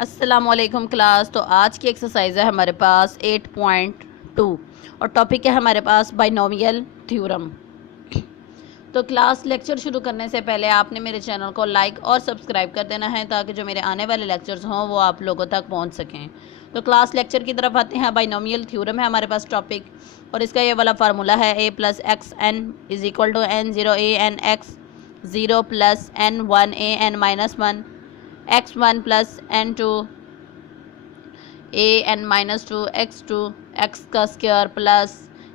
अस्सलामुअलैकुम क्लास। तो आज की एक्सरसाइज है हमारे पास 8.2 और टॉपिक है हमारे पास बाइनोमियल थ्योरम। तो क्लास लेक्चर शुरू करने से पहले आपने मेरे चैनल को लाइक और सब्सक्राइब कर देना है ताकि जो मेरे आने वाले लेक्चर्स हों वो आप लोगों तक पहुंच सकें। तो क्लास लेक्चर की तरफ आते हैं। बाइनोमियल थ्योरम है हमारे पास टॉपिक और इसका ये वाला फार्मूला है a + xn = n0 a n x 0 + n1 a n - 1 x1 + n2 a n - 2 x2 x का स्क्वायर प्लस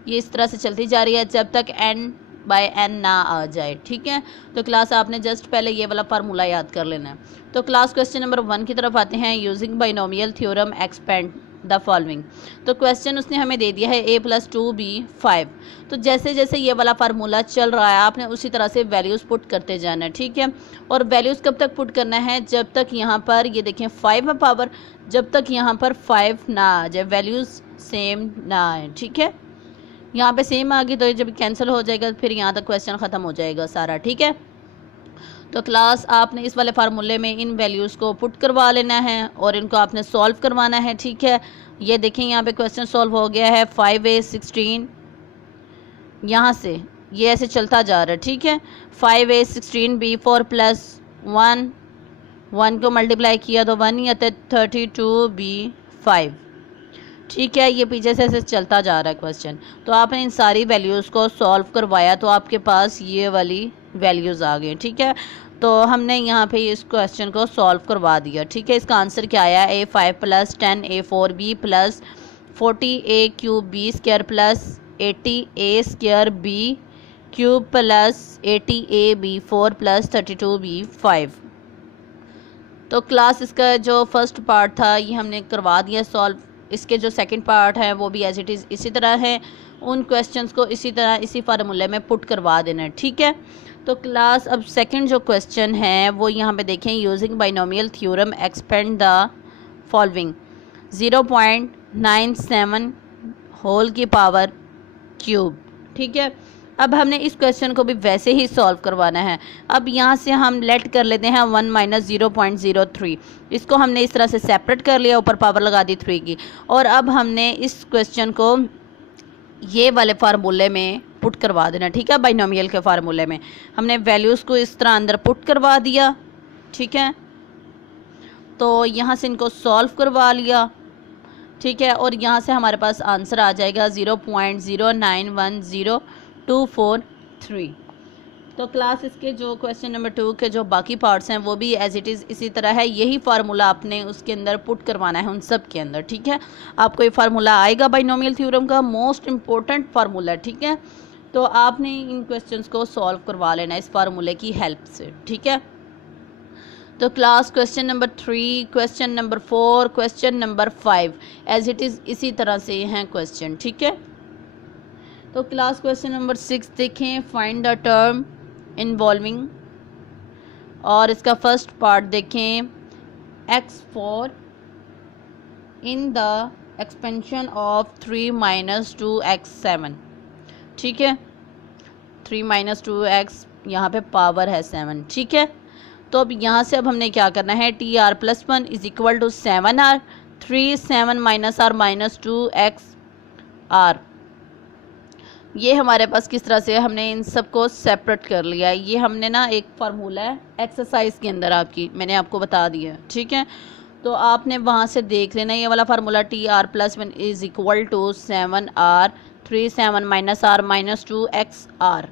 ये इस तरह से चलती जा रही है जब तक n/n ना आ जाए। ठीक है, तो क्लास आपने जस्ट पहले ये वाला फार्मूला याद कर लेना है। तो क्लास क्वेश्चन नंबर 1 की तरफ आते हैं। Using binomial theorem expand the following. तो क्वेश्चन उसने हमें दे दिया है a + 2b 5। तो जैसे जैसे ये वाला फार्मूला चल रहा है आपने उसी तरह से वैल्यूज़ पुट करते जाना है। ठीक है, और वैल्यूज़ कब तक पुट करना है जब तक यहाँ पर ये देखें 5 है पावर, जब तक यहाँ पर 5 ना आ जाए, वैल्यूज़ सेम ना आए। ठीक है, यहाँ पे सेम आ गई तो जब कैंसिल हो जाएगा फिर यहाँ तक क्वेश्चन ख़त्म हो जाएगा सारा। ठीक है, तो क्लास आपने इस वाले फार्मूले में इन वैल्यूज़ को पुट करवा लेना है और इनको आपने सॉल्व करवाना है। ठीक है, ये देखें यहाँ पे क्वेश्चन सॉल्व हो गया है। 5a 16 यहाँ से ये ऐसे चलता जा रहा है। ठीक है, 5a 16b 4 + 1 1 को मल्टीप्लाई किया तो 1 ही आता है 32b 5। ठीक है, ये पीछे से ऐसे चलता जा रहा है क्वेश्चन। तो आपने इन सारी वैल्यूज़ को सॉल्व करवाया तो आपके पास ये वाली वैल्यूज़ आ गई। ठीक है, तो हमने यहाँ पे इस क्वेश्चन को सॉल्व करवा दिया। ठीक है, इसका आंसर क्या आया? a5 + 10 a4b + 40 a³ b² + 80 a² b³ + 80 ab4 + 32 b5। तो क्लास इसका जो फर्स्ट पार्ट था ये हमने करवा दिया सॉल्व। इसके जो सेकंड पार्ट है वो भी एज इट इज़ इसी तरह है। उन क्वेश्चंस को इसी तरह इसी फार्मूले में पुट करवा देना है। ठीक है, तो क्लास अब सेकंड जो क्वेश्चन है वो यहाँ पे देखें। Using binomial theorem expand the following. 0.97 whole की पावर क्यूब। ठीक है, अब हमने इस क्वेश्चन को भी वैसे ही सॉल्व करवाना है। अब यहाँ से हम लेट कर लेते हैं 1 - 0.03। इसको हमने इस तरह से सेपरेट कर लिया, ऊपर पावर लगा दी 3 की। और अब हमने इस क्वेश्चन को ये वाले फार्मूले में पुट करवा देना। ठीक है, बाइनोमियल के फार्मूले में हमने वैल्यूज़ को इस तरह अंदर पुट करवा दिया। ठीक है, तो यहाँ से इनको सॉल्व करवा लिया। ठीक है, और यहाँ से हमारे पास आंसर आ जाएगा 0.0910243। तो क्लास इसके जो क्वेश्चन नंबर 2 के जो बाकी पार्ट्स हैं वो भी एज इट इज़ इसी तरह है। यही फार्मूला आपने उसके अंदर पुट करवाना है उन सब के अंदर। ठीक है, आपको ये फार्मूला आएगा बाइनोमियल थ्योरम का, मोस्ट इम्पोर्टेंट फार्मूला। ठीक है, तो आपने इन क्वेश्चंस को सॉल्व करवा लेना इस फार्मूले की हेल्प से। ठीक है, तो class question number 3, question number 4, question number 5 as it is इसी तरह से हैं क्वेश्चन। ठीक है, तो क्लास क्वेश्चन नंबर 6 देखें। फाइंड द टर्म इन्वॉल्विंग, और इसका फर्स्ट पार्ट देखें। x4 in the expansion of 3 - 2x7। ठीक है, 3 - 2x यहाँ पे पावर है 7। ठीक है, तो अब यहाँ से अब हमने क्या करना है? tr + 1 = 7r 3 7 - r - 2xr। ये हमारे पास किस तरह से हमने इन सब को सेपरेट कर लिया है। ये हमने ना एक फार्मूला है एक्सरसाइज के अंदर आपकी मैंने आपको बता दिया है। ठीक है, तो आपने वहाँ से देख लेना ये वाला formula. tr + 1 = 7r 3 7 - r - 2xr।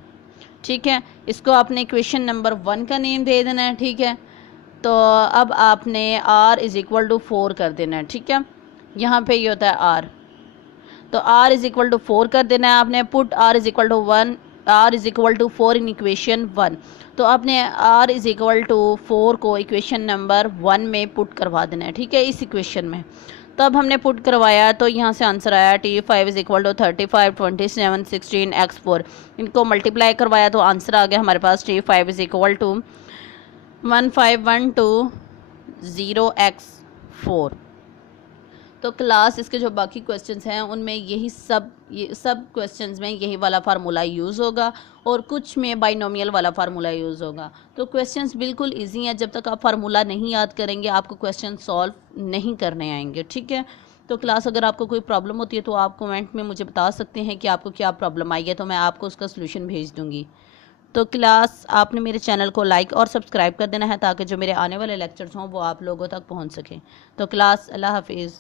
ठीक है, इसको आपने इक्वेशन नंबर 1 का नेम दे देना है। ठीक है, तो अब आपने r = 4 कर देना है। ठीक है, यहाँ पे ये होता है r, तो r = 4 कर देना है आपने। Put r = 1 r = 4 in equation 1। तो आपने r = 4 को इक्वेशन नंबर 1 में पुट करवा देना है। ठीक है, इस इक्वेशन में। तो अब हमने पुट करवाया तो यहाँ से आंसर आया t5 = 35 27 16 x4। इनको मल्टीप्लाई करवाया तो आंसर आ गया हमारे पास t5 = 15120x4। तो क्लास इसके जो बाकी क्वेश्चंस हैं उनमें ये सब क्वेश्चंस में यही वाला फार्मूला यूज़ होगा और कुछ में बाइनोमियल वाला फार्मूला यूज़ होगा। तो क्वेश्चंस बिल्कुल इजी हैं, जब तक आप फार्मूला नहीं याद करेंगे आपको क्वेश्चन सॉल्व नहीं करने आएंगे, ठीक है। तो क्लास अगर आपको कोई प्रॉब्लम होती है तो आप कमेंट में मुझे बता सकते हैं कि आपको क्या प्रॉब्लम आई है, तो मैं आपको उसका सलूशन भेज दूँगी। तो क्लास आपने मेरे चैनल को लाइक और सब्सक्राइब कर देना है ताकि जो मेरे आने वाले लेक्चर्स हों वो आप लोगों तक पहुंच सकें। तो क्लास अल्लाह हाफिज़।